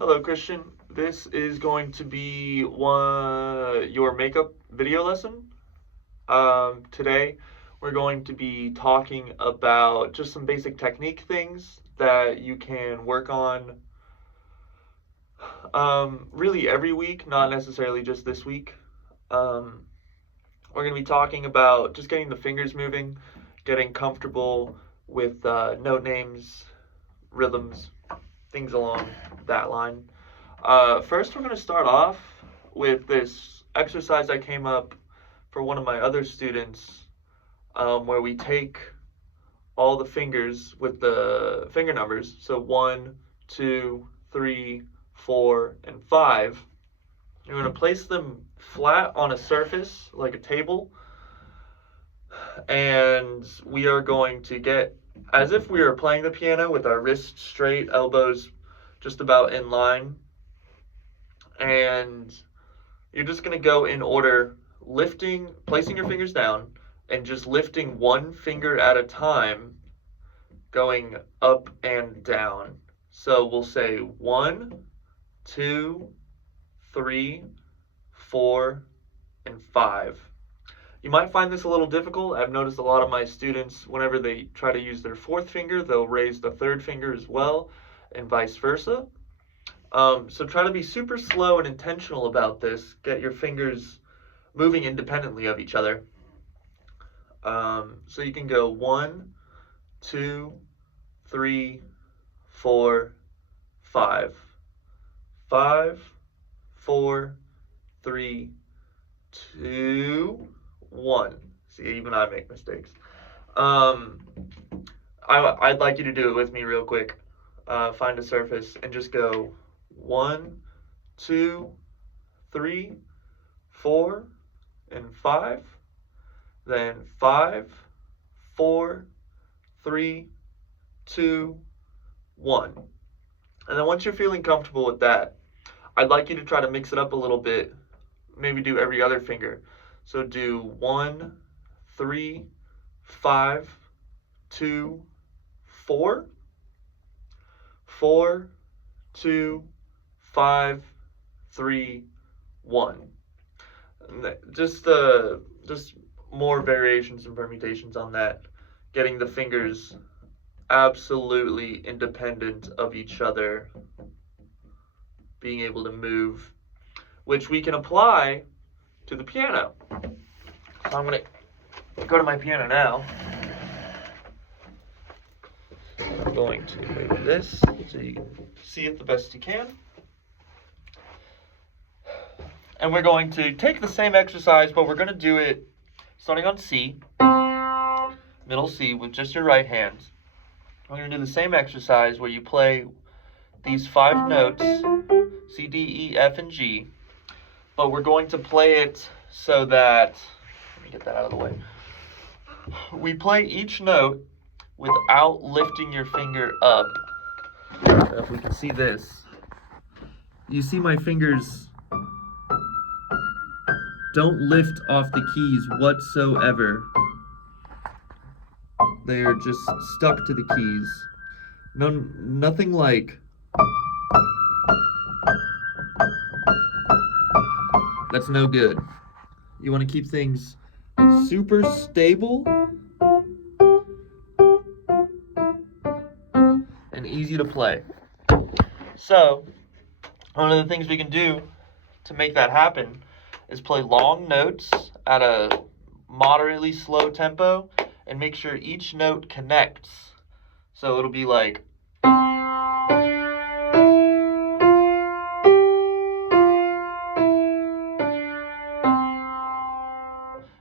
Hello, Christian. This is going to be your makeup video lesson. Today, we're going to be talking about just some basic technique things that you can work on really every week, not necessarily just this week. Um, we're going to be talking about just getting the fingers moving, getting comfortable with note names, rhythms, things along that line. First, we're going to start off with this exercise I came up for one of my other students, where we take all the fingers with the finger numbers, so 1, 2, 3, 4, and 5. You're going to place them flat on a surface like a table, and we are going to get as if we were playing the piano with our wrists straight, elbows just about in line, and you're just going to go in order, placing your fingers down and just lifting one finger at a time, going up and down. So we'll say 1, 2, 3, 4, and 5. You might find this a little difficult. I've noticed a lot of my students, whenever they try to use their fourth finger, they'll raise the third finger as well, and vice versa. So try to be super slow and intentional about this. Get your fingers moving independently of each other. So you can go 1, 2, 3, 4, 5. 5, 4, 3, 2, 1. See, even I make mistakes. I'd like you to do it with me real quick. Find a surface and just go 1, 2, 3, 4, and 5. Then 5, 4, 3, 2, 1. And then once you're feeling comfortable with that, I'd like you to try to mix it up a little bit. Maybe do every other finger. So do 1, 3, 5, 2, 4, 4, 2, 5, 3, 1. Just more variations and permutations on that. Getting the fingers absolutely independent of each other, being able to move, which we can apply to the piano. So I'm going to go to my piano now. I'm going to move this so you can see it the best you can. And we're going to take the same exercise, but we're going to do it starting on C, middle C, with just your right hand. We're going to do the same exercise where you play these 5 notes, C, D, E, F, and G, but we're going to play it so that, let me get that out of the way. We play each note without lifting your finger up. So if we can see this, you see my fingers don't lift off the keys whatsoever. They are just stuck to the keys. Nothing like that's no good. You want to keep things super stable and easy to play. So, one of the things we can do to make that happen is play long notes at a moderately slow tempo and make sure each note connects. So it'll be like,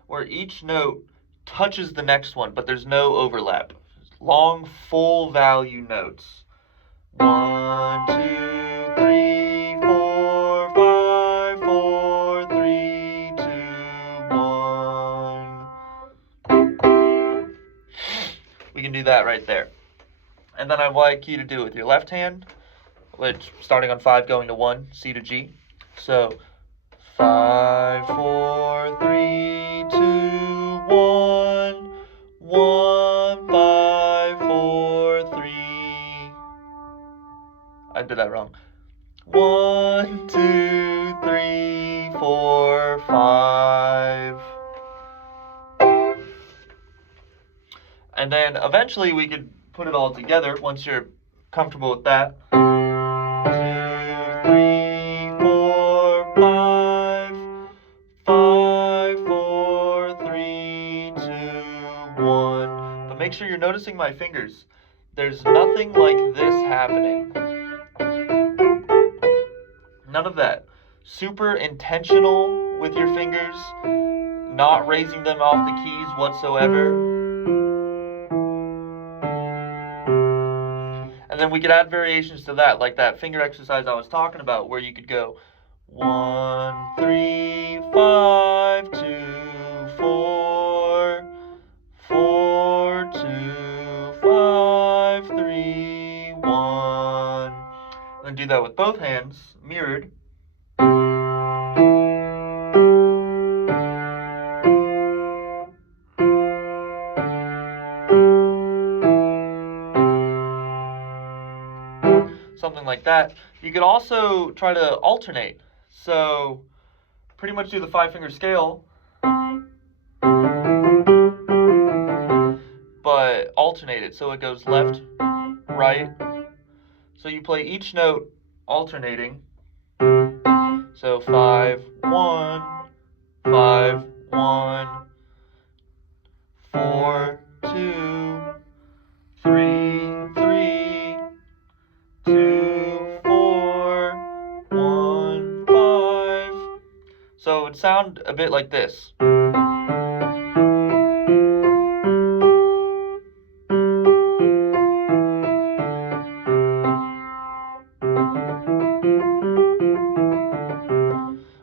where each note touches the next one, but there's no overlap. Long, full value notes. 1, 2, 3, 4, 5, 4, 3, 2, 1. We can do that right there. And then I'd like you to do it with your left hand, which starting on 5 going to 1, C to G. So 5, 4, 3, 2, 1, 1, 5, 4, 3. I did that wrong. 1, 2, 3, 4, 5. And then eventually we could put it all together once you're comfortable with that. 2, 3, 4, 5. 5, 4, 3, 2, 1. But make sure you're noticing my fingers. There's nothing like this happening. None of that. Super intentional with your fingers, not raising them off the keys whatsoever. And then we could add variations to that, like that finger exercise I was talking about, where you could go 1, 3, 5, 2, 4, 4, 2, 5, 3, 1. And then do that with both hands, mirrored. Something like that. You could also try to alternate. So pretty much do the 5-finger scale, but alternate it so it goes left, right. So you play each note alternating. So 5, 1, 5, 1, 4, 2, 3, 3, 2, 4, 1, 5. So it would sound a bit like this.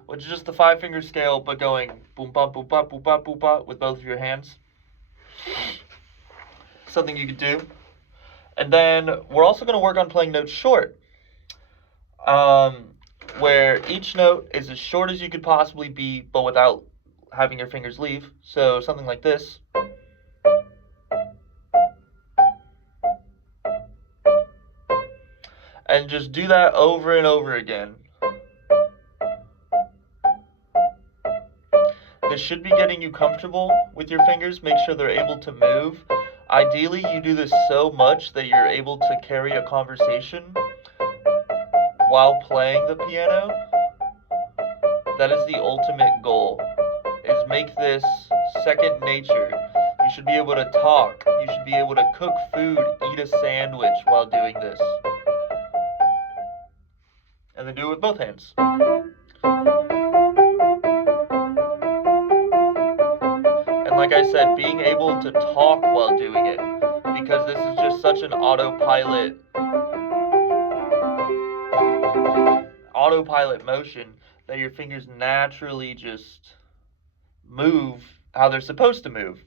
Which is just the 5-finger scale, but going boom ba boom ba boom ba boom ba with both of your hands. Something you could do. And then we're also going to work on playing notes short, where each note is as short as you could possibly be, but without having your fingers leave. So something like this. And just do that over and over again. This should be getting you comfortable with your fingers. Make sure they're able to move. Ideally, you do this so much that you're able to carry a conversation while playing the piano. That is the ultimate goal, is make this second nature. You should be able to talk. You should be able to cook food, eat a sandwich while doing this. And then do it with both hands. And like I said, being able to talk while doing it, because this is just such an autopilot motion that your fingers naturally just move how they're supposed to move.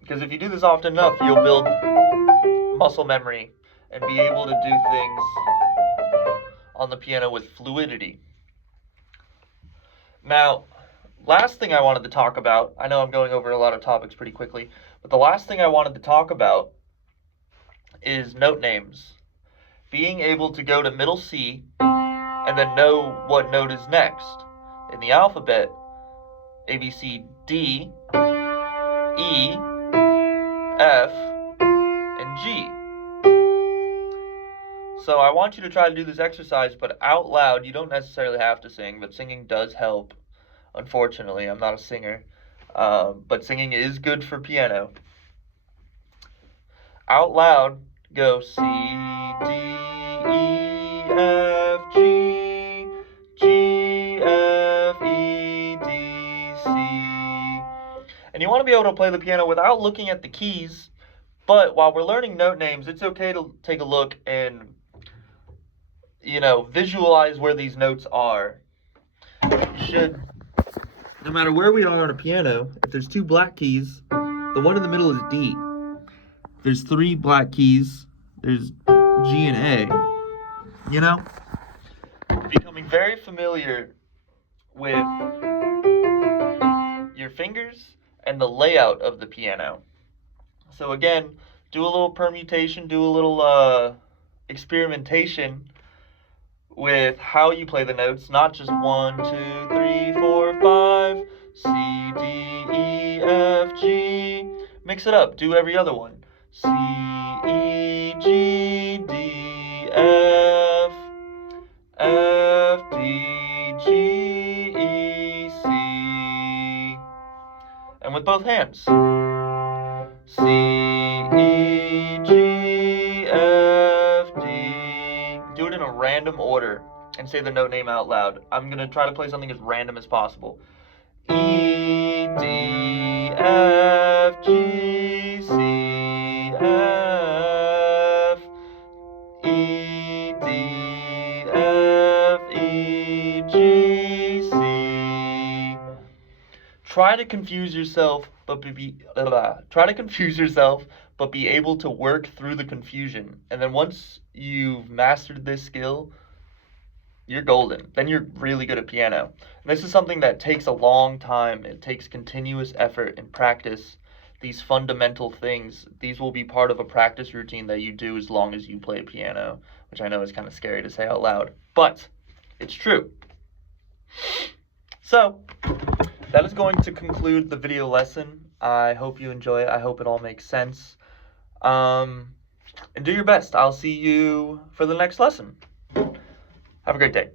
Because if you do this often enough, you'll build muscle memory and be able to do things on the piano with fluidity. Now, last thing I wanted to talk about, I know I'm going over a lot of topics pretty quickly, but the last thing I wanted to talk about is note names. Being able to go to middle C and then know what note is next. In the alphabet, A, B, C, D, E, F, and G. So I want you to try to do this exercise, but out loud. You don't necessarily have to sing, but singing does help. Unfortunately, I'm not a singer, but singing is good for piano. Out loud, go C, D, E, F, G, G, F, E, D, C. And you want to be able to play the piano without looking at the keys, but while we're learning note names, it's okay to take a look and, visualize where these notes are. You should, no matter where we are on a piano, if there's 2 black keys, the one in the middle is D. If there's 3 black keys, there's G and A. Becoming very familiar with your fingers and the layout of the piano. So again, do a little permutation, do a little experimentation with how you play the notes, not just 1, 2, 3, 4, 5, C, D, E, F, G. Mix it up. Do every other one. C, E, G, D, F, F, D, G, E, C. And with both hands. C, E, G, F, D. Do it in a random order and say the note name out loud. I'm going to try to play something as random as possible. E, D, F, G, C, F, E, D, F, E, G, C. Try to confuse yourself, but be able to work through the confusion. And then once you've mastered this skill, you're golden. Then you're really good at piano. And this is something that takes a long time. It takes continuous effort and practice. These fundamental things, these will be part of a practice routine that you do as long as you play piano, which I know is kind of scary to say out loud, but it's true. So, that is going to conclude the video lesson. I hope you enjoy it. I hope it all makes sense. And do your best. I'll see you for the next lesson. Have a great day.